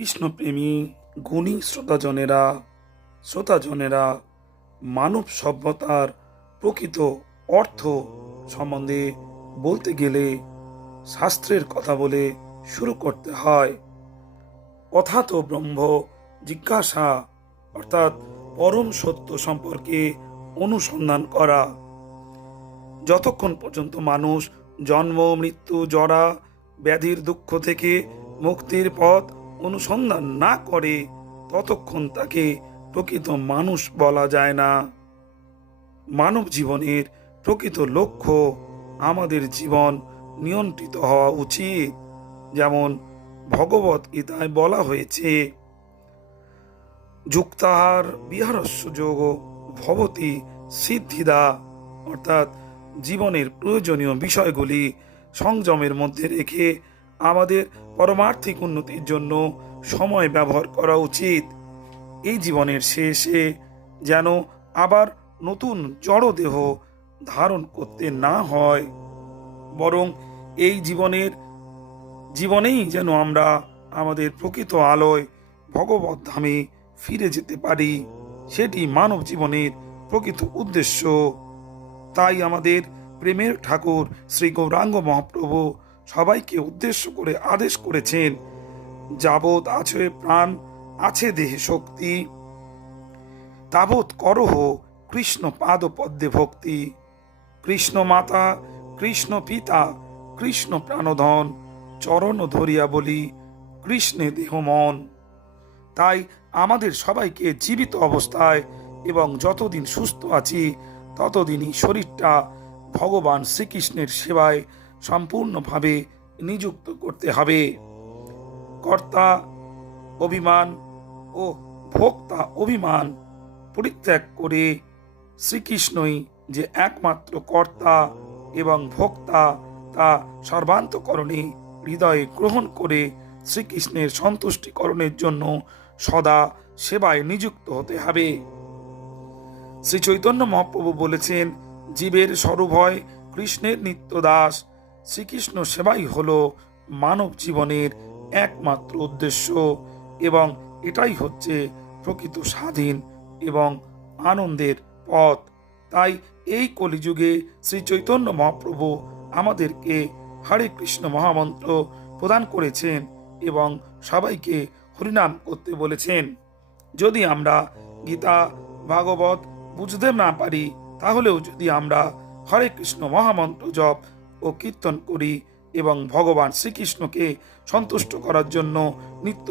কৃষ্ণপ্রেমী গুণী শ্রোতাজনেরা মানব সভ্যতার প্রকৃত অর্থ সম্বন্ধে বলতে গেলে শাস্ত্রের কথা বলে শুরু করতে হয়। অথাতো ব্রহ্ম জিজ্ঞাসা অর্থাৎ পরম সত্য সম্পর্কে অনুসন্ধান করা। যতক্ষণ পর্যন্ত মানুষ জন্ম মৃত্যু জরা ব্যাধির দুঃখ থেকে মুক্তির পথ অনুসন্ধান না করে ততক্ষণ তাকে প্রকৃত মানুষ বলা যায় না। মানব জীবনের প্রকৃত লক্ষ্য আমাদের জীবন নিয়ন্ত্রিত হওয়া উচিত। যেমন ভগবত গীতায় বলা হয়েছে, যুক্তাহার বিহারস্য যোগ ভবতি সিদ্ধিদা, অর্থাৎ জীবনের প্রয়োজনীয় বিষয়গুলি সংযমের মধ্যে রেখে আমাদের পারমার্থিক উন্নতির জন্য সময় ব্যবহার করা উচিত। এই জীবনের শেষে যেন আবার নতুন জড়দেহ ধারণ করতে না হয়, বরং এই জীবনেই যেন আমরা আমাদের প্রকৃত আলোয় ভগবত ধামে ফিরে যেতে পারি। সেটি মানব জীবনের প্রকৃত উদ্দেশ্য। তাই আমাদের প্রেমের ঠাকুর শ্রী গৌরাঙ্গ মহাপ্রভু সবাইকে উদ্দেশ্য করে আদেশ করেছেন, যাবৎ আছে প্রাণ আছে দেহে শক্তি, তাবৎ করহ কৃষ্ণ পাদ পদ্মে ভক্তি। কৃষ্ণ মাতা কৃষ্ণ পিতা কৃষ্ণ প্রাণধন, চরণ ধরিয়া বলি কৃষ্ণে দেহ মন। তাই আমাদের সবাইকে জীবিত অবস্থায় এবং যতদিন সুস্থ আছি ততদিনই শরীরটা ভগবান শ্রীকৃষ্ণের সেবায় সম্পূর্ণভাবে নিযুক্ত করতে হবে। কর্তা অভিমান ও ভোক্তা অভিমান পরিত্যাগ করে শ্রীকৃষ্ণই যে একমাত্র কর্তা এবং ভোক্তা তা সর্বান্তকরণে হৃদয়ে গ্রহণ করে শ্রীকৃষ্ণের সন্তুষ্টিকরণের জন্য সদা সেবায় নিযুক্ত হতে হবে। শ্রী চৈতন্য মহাপ্রভু বলেছেন, জীবের স্বরূপ হয় কৃষ্ণের নিত্য দাস। শ্রীকৃষ্ণ সেবাই হল মানব জীবনের একমাত্র উদ্দেশ্য এবং এটাই হচ্ছে প্রকৃত স্বাধীন এবং আনন্দের পথ। তাই এই কলিযুগে শ্রী চৈতন্য মহাপ্রভু আমাদেরকে হরে কৃষ্ণ মহামন্ত্র প্রদান করেছেন এবং সবাইকে হরিনাম করতে বলেছেন। যদি আমরা গীতা ভাগবত বুঝতে না পারি, তাহলেও যদি আমরা হরে কৃষ্ণ মহামন্ত্র জপ ও কীর্তন করি এবং ভগবান শ্রীকৃষ্ণকে সন্তুষ্ট করার জন্য নিত্য